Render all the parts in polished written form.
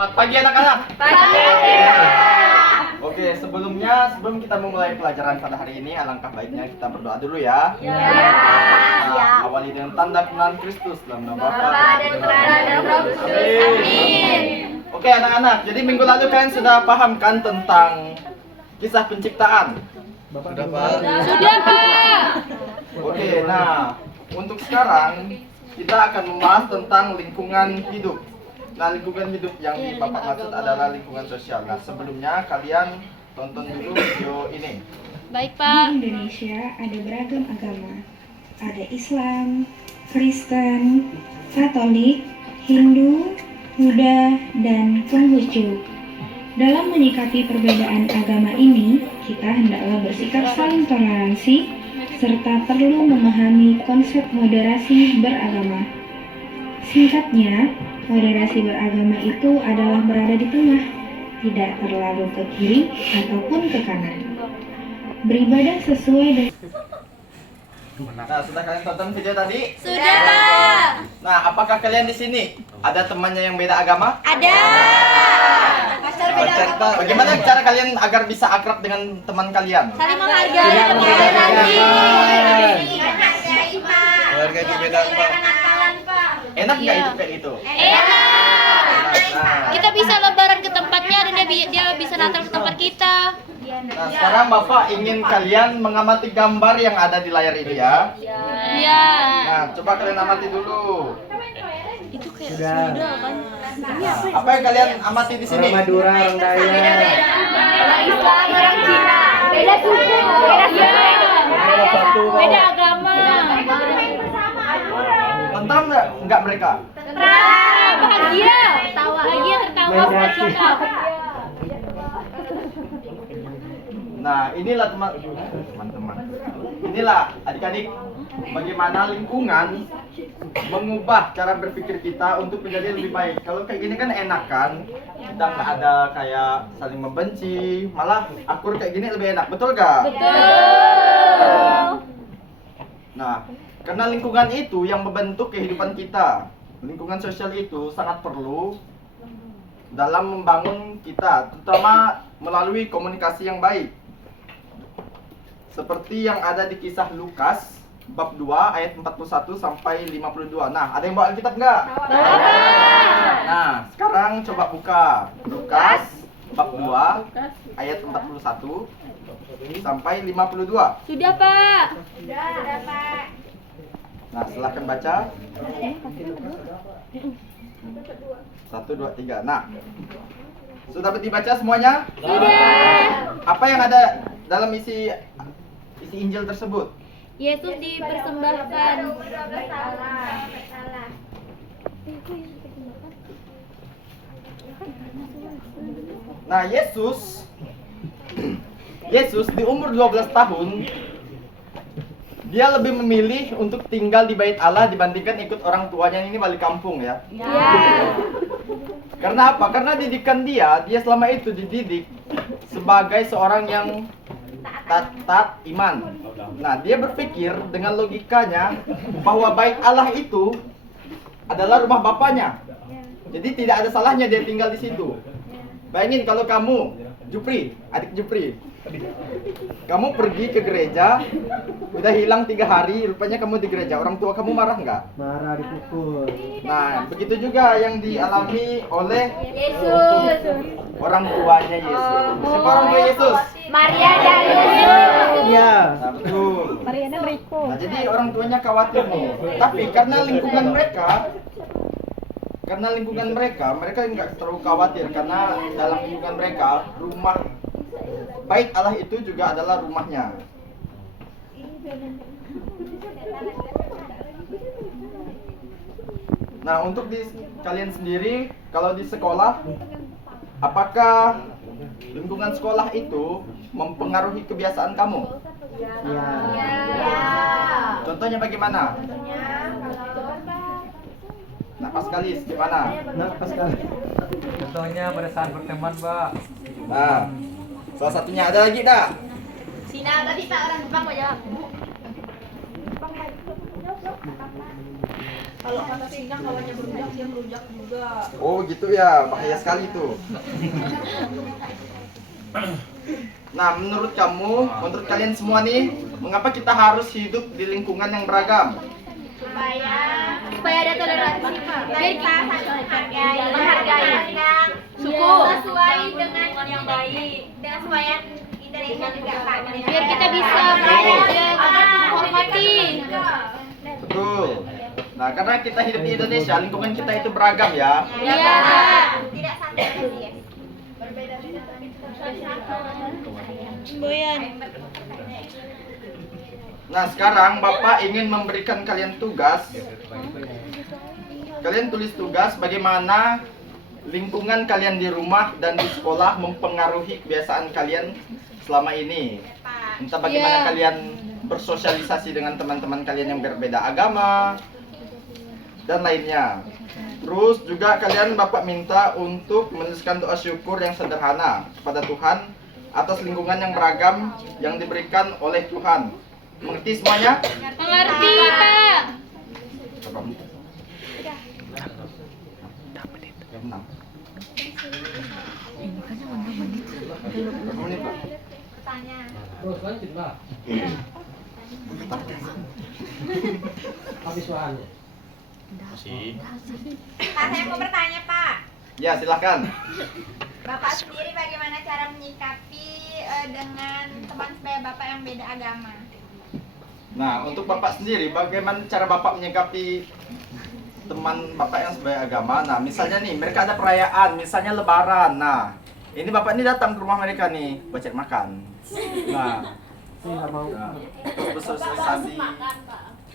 Selamat pagi anak-anak. Pagi. Oke, sebelum kita memulai pelajaran pada hari ini, alangkah baiknya kita berdoa dulu ya. Ya. Kita awali dengan tanda kebenaran Kristus dalam nama Bapa dan Putra dan Roh Kudus. Amin. Oke anak-anak, jadi minggu lalu kalian sudah paham kan tentang kisah penciptaan? Sudah Pak? Sudah, Pak. Oke, nah untuk sekarang kita akan membahas tentang lingkungan hidup. Nah, lingkungan hidup yang di Bapak maksud adalah lingkungan sosial. Nah, sebelumnya kalian tonton dulu video ini. Baik, Di Pak. Indonesia ada beragam agama. Ada Islam, Kristen, Katolik, Hindu, Buddha, dan Konghucu. Dalam menyikapi perbedaan agama ini, kita hendaklah bersikap saling toleransi serta perlu memahami konsep moderasi beragama. Singkatnya, moderasi beragama itu adalah berada di tengah, tidak terlalu ke kiri ataupun ke kanan. Beribadah sesuai dengan Nah, sudah kalian tonton video tadi? Sudah, Pak. Nah, apakah kalian di sini ada temannya yang beda agama? Ada. Bagaimana cara kalian agar bisa akrab dengan teman kalian? Saling menghargai dan menghormati. Keluarga itu beda, Pak. Enak nggak hidup kayak gitu? Enak. Nah, Kita bisa lebaran ke tempatnya dan dia bisa natal ke tempat kita. nah, sekarang Bapak ingin kalian mengamati gambar yang ada di layar ini ya. Iya. Nah, coba kalian amati dulu. Itu kayak sudah kan. Apa yang kalian amati di sini? Madura, orang Dayak. Orang Islam, orang Cina. Beda suku, beda beda agama. Tentram nggak mereka? Tenang, bahagia. Bahagia tertawa suka. Nah, inilah teman-teman. Inilah adik-adik bagaimana lingkungan mengubah cara berpikir kita untuk menjadi lebih baik. Kalau kayak gini kan enak kan? Kita nggak ada kayak saling membenci, malah akur kayak gini lebih enak. Betul gak? Betul. Nah, karena lingkungan itu yang membentuk kehidupan kita. Lingkungan sosial itu sangat perlu dalam membangun kita, terutama melalui komunikasi yang baik. Seperti yang ada di kisah Lukas bab 2 ayat 41 sampai 52. Nah, ada yang bawa Alkitab nggak? Nah, sekarang coba buka Lukas bab 2 ayat 41 sampai 52. Sudah, Pak. Nah, silahkan baca. 1, 2, 3. Nah, sudah dibaca semuanya? Sudah. Apa yang ada dalam isi Injil tersebut? Yesus dipersembahkan. Nah, Yesus di umur 12 tahun dia lebih memilih untuk tinggal di bait Allah dibandingkan ikut orang tuanya yang ini balik kampung ya. Ya. Karena apa? Karena didikan dia selama itu dididik sebagai seorang yang taat iman. Nah, dia berpikir dengan logikanya bahwa bait Allah itu adalah rumah bapaknya. Jadi tidak ada salahnya dia tinggal di situ. Bayangin kalau kamu, Jupri, adik Jupri, kamu pergi ke gereja, udah hilang 3 hari, rupanya kamu di gereja. Orang tua kamu marah nggak? Marah, dipukul. Nah, begitu juga yang dialami oleh Yesus. orang tuanya Yesus. Siapa orang tua Yesus? Maria dan Yesus. Iya. Nah, betul. Nah, jadi orang tuanya khawatir nih. Tapi karena lingkungan mereka nggak terlalu khawatir karena dalam lingkungan mereka rumah bait Allah itu juga adalah rumahnya. Nah, untuk di kalian sendiri kalau di sekolah, apakah lingkungan sekolah itu mempengaruhi kebiasaan kamu? Iya. Contohnya bagaimana? Nah, Paskalis gimana? Nah, pas kali. Contohnya pada saat berteman, Pak. Nah, salah satunya ada lagi dah. Sina tadi tak orang Jepang mau jawab. Kalau kata Sindang kawannya berujak, dia merujak juga. Oh gitu ya, bahaya sekali tuh. Nah, menurut kalian semua nih, mengapa kita harus hidup di lingkungan yang beragam? Supaya ada toleransi, Pak. Biar kita menghargai suku. Sesuai dengan yang baik dan supaya Indonesia juga Pak. Biar kita bisa menghormati. Betul. Nah, karena kita hidup di Indonesia, lingkungan kita itu beragam ya. Iya. Tidak satu ya. Boyan. Nah, sekarang Bapak ingin memberikan kalian tugas. Kalian tulis tugas bagaimana lingkungan kalian di rumah dan di sekolah mempengaruhi kebiasaan kalian selama ini. Entah bagaimana Iya. kalian bersosialisasi dengan teman-teman kalian yang berbeda agama dan lainnya. Terus juga kalian Bapak minta untuk menuliskan doa syukur yang sederhana kepada Tuhan atas lingkungan yang beragam yang diberikan oleh Tuhan. Mengerti semuanya? Mengerti, Pak. Berapa menit? 6. Berapa menit, Pak? Terus lanjut lah. Habis soalnya. Pak, saya mau bertanya Pak. Ya, silakan. Bapak sendiri bagaimana cara menyikapi dengan teman sebaya Bapak yang beda agama? Nah, untuk Bapak sendiri, bagaimana cara Bapak menyikapi teman Bapak yang sebaya agama? Nah, misalnya nih, mereka ada perayaan, misalnya Lebaran. Nah, ini Bapak ini datang ke rumah mereka nih, buat cari makan. Nah, terus bersosialisasi.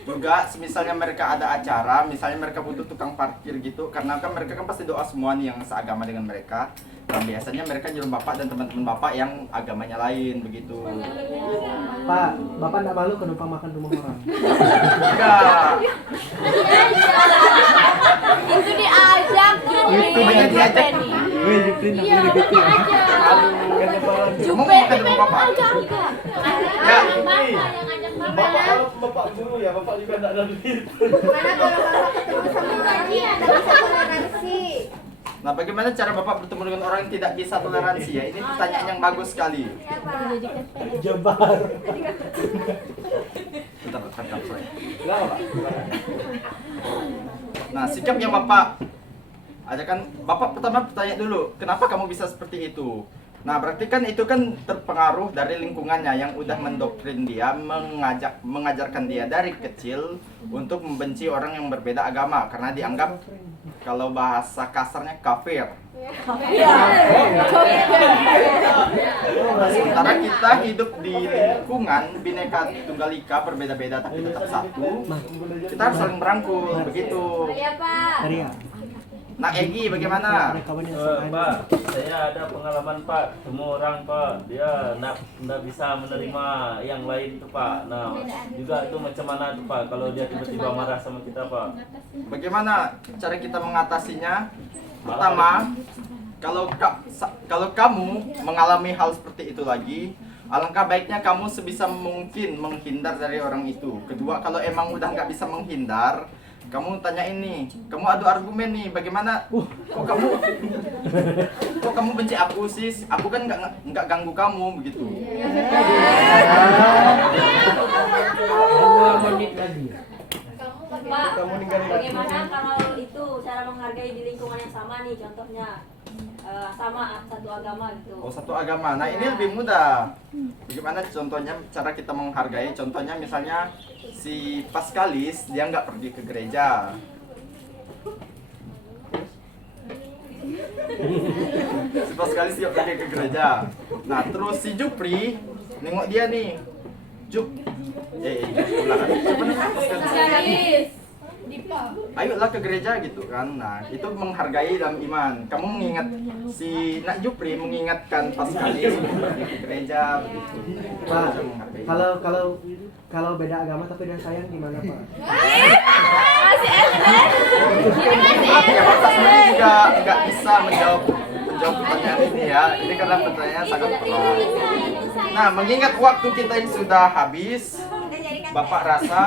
Juga, misalnya mereka ada acara, misalnya mereka butuh tukang parkir gitu, karena kan mereka kan pasti doa semua nih yang seagama dengan mereka. Dan biasanya mereka nyuruh Bapak dan teman-teman Bapak yang agamanya lain begitu. Pak, Bapak enggak malu ke numpang makan rumah orang? Enggak. Itu diajak, Itu banyak diajak. Wih, Jupri nak beli gitu. Kamu mau makan rumah Bapak? Ya. Bapak kalau bapak guru ya, bapak juga enggak ada duit. Mana kalau Bapak ketemu sama orang yang tidak bisa toleransi? Nah, bagaimana cara Bapak bertemu dengan orang yang tidak bisa toleransi ya? Ini pertanyaan yang bagus sekali. Jebar. Bentar, saya. Nah, sikap yang Bapak ajakan, Bapak pertama bertanya dulu, kenapa kamu bisa seperti itu? Nah, berarti kan itu kan terpengaruh dari lingkungannya yang udah mendoktrin dia, mengajarkan dia dari kecil untuk membenci orang yang berbeda agama karena dianggap kalau bahasa kasarnya kafir. Sementara kita hidup di lingkungan Bhinneka Tunggal Ika, berbeda-beda tapi tetap satu. Kita harus saling merangkul, begitu. Ria. Nah, Egi bagaimana? Pak, saya ada pengalaman Pak, semua orang Pak, dia nggak bisa menerima yang lain tuh Pak. Nah, juga itu macam mana tuh Pak, kalau dia tiba-tiba marah sama kita Pak. Bagaimana cara kita mengatasinya? Pertama, kalau kamu mengalami hal seperti itu lagi, alangkah baiknya kamu sebisa mungkin menghindar dari orang itu. Kedua, kalau emang udah nggak bisa menghindar, kamu tanya ini, kamu adu argumen nih, bagaimana? Kok kamu benci aku sih? Aku kan nggak ganggu kamu begitu. 2 menit lagi. Pak, bagaimana kalau itu cara menghargai di lingkungan yang sama nih, contohnya sama satu agama gitu. Oh, satu agama. Nah, ini lebih mudah. Bagaimana contohnya cara kita menghargai? Contohnya misalnya si Paskalis, dia nggak pergi ke gereja. Si Paskalis nggak pergi ke gereja. Nah, terus si Jupri, nengok dia nih. Jup. Siapa namanya? Paskalis. Ayolah ke gereja gitu kan. Nah, itu menghargai dalam iman. Kamu mengingat si Nak Jupri mengingatkan Paskalis untuk pergi ke gereja begitu. Pak, kalau beda agama tapi dia sayang gimana Pak? Ya, Bapak sendiri juga nggak bisa menjawab pertanyaan ini ya. Ini karena pertanyaan sangat berat. Nah, mengingat waktu kita yang sudah habis, Bapak rasa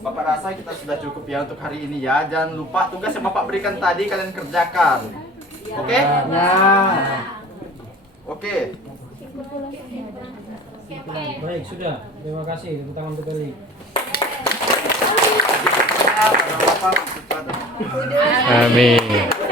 Bapak rasa kita sudah cukup ya untuk hari ini ya. Jangan lupa tugas yang Bapak berikan tadi kalian kerjakan. Oke? Oke. Baik, sudah. Terima kasih. Tepuk tangan untuk kali. Bapak, Amin.